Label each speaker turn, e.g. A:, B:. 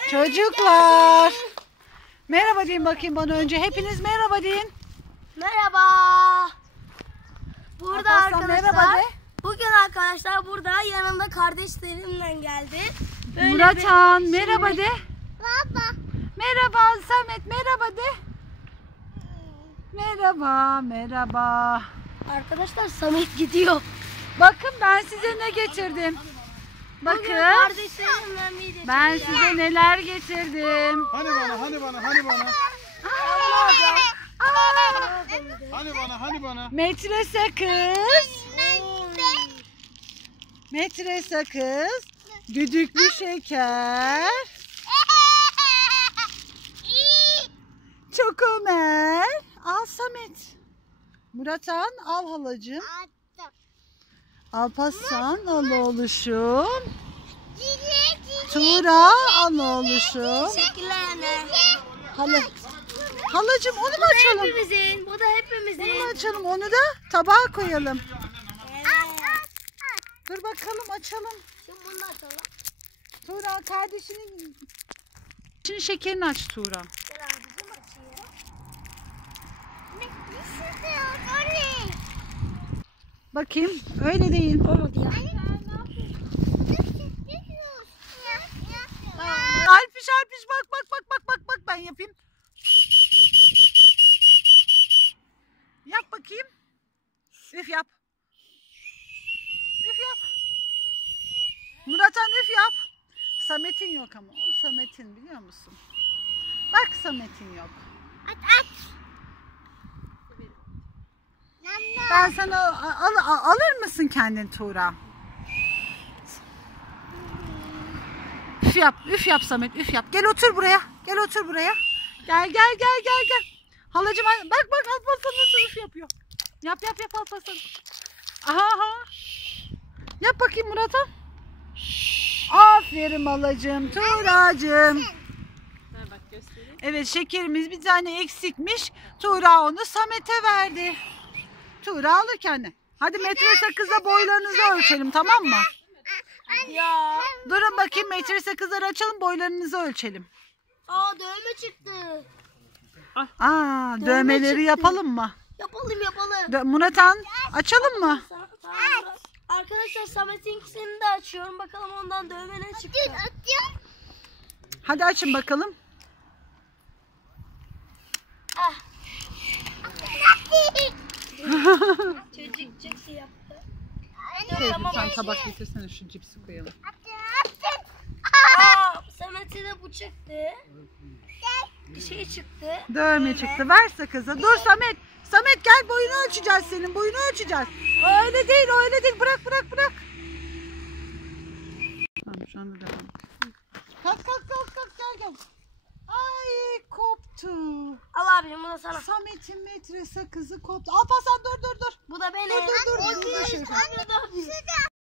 A: Çocuklar. Merhaba deyin bakayım bana önce. Hepiniz merhaba deyin.
B: Merhaba. Burada
A: Alparslan,
B: arkadaşlar.
A: merhaba de.
B: Bugün arkadaşlar burada yanımda kardeşlerimle geldi. Böyle
A: Murathan merhaba de.
B: Baba.
A: Merhaba Samet merhaba de. Merhaba merhaba.
B: Arkadaşlar Samet gidiyor.
A: Bakın ben size ne getirdim.
B: Bugün
A: Bakın
B: kardeşlerimle video
A: ben
B: çekeceğiz.
A: size neler getirdim.
C: Hani bana, hani bana, hani bana. Hani bana, hani bana.
A: Metre sakız. Metre sakız. Düdüklü şeker. Çok Ömer. Al Samet. Murathan al halacığım. Alparslan al oğluşum. Tuğra al oğluşum.
B: Teşekkürler anne.
A: Halacığım onu mu açalım?
B: Hepimizin. Bu da hepimizin.
A: Onu mu açalım? Onu da tabağa koyalım. Dur bakalım açalım.
B: Şimdi bunu da açalım.
A: Tuğra kardeşinin şekerini aç Tuğra.
B: Gel abicim açıyor.
A: Bakayım. Öyle değil.
B: Olmadı ya.
A: Alpiş bak ben yapayım. Yap bakayım. Üf yap. Üf yap. Murathan üf yap. Samet'in yok ama. O Samet'in biliyor musun? Bak Samet'in yok. Ben sana alır mısın kendin Tuğra? Üf yap Samet, üf yap. Gel otur buraya. Gel otur buraya. Gel. Halacığım bak Alparslan nasıl üf yapıyor. Yap Alparslan. Aha. Yap bakayım Murat'a. Aferin halacığım, Tuğracığım. Evet şekerimiz bir tane eksikmiş. Tuğra onu Samet'e verdi. Tuğra alır kendi. Hadi metre sakızla boylarınızı ölçelim tamam mı?
B: Ya.
A: Durun bakayım metre sakızları açalım boylarınızı ölçelim.
B: Aa dövme çıktı.
A: Dövmeleri
B: çıktı.
A: yapalım mı?
B: Yapalım.
A: Murathan açalım mı?
B: Tamam. Arkadaşlar Samet'inkisini de açıyorum. Bakalım ondan dövme ne çıktı.
A: Hadi açın bakalım.
B: Çocuk cipsi yaptı.
A: Lütfen tabak getirsene şu cipsi koyalım.
B: Samet'e de bu çıktı. Bir şey çıktı.
A: Dövme çıktı. Ver sakızı. Dur Samet. Samet gel boyunu ölçeceğiz senin. Boyunu ölçeceğiz. Öyle değil. Bırak. Tamam şu anda devam. Kalk gel. Ay koptu.
B: Al abi bunu da sana.
A: Samet'in metre sakızı koptu. Alparslan dur.
B: Bu da benim.
A: Dur.
B: Bu da benim.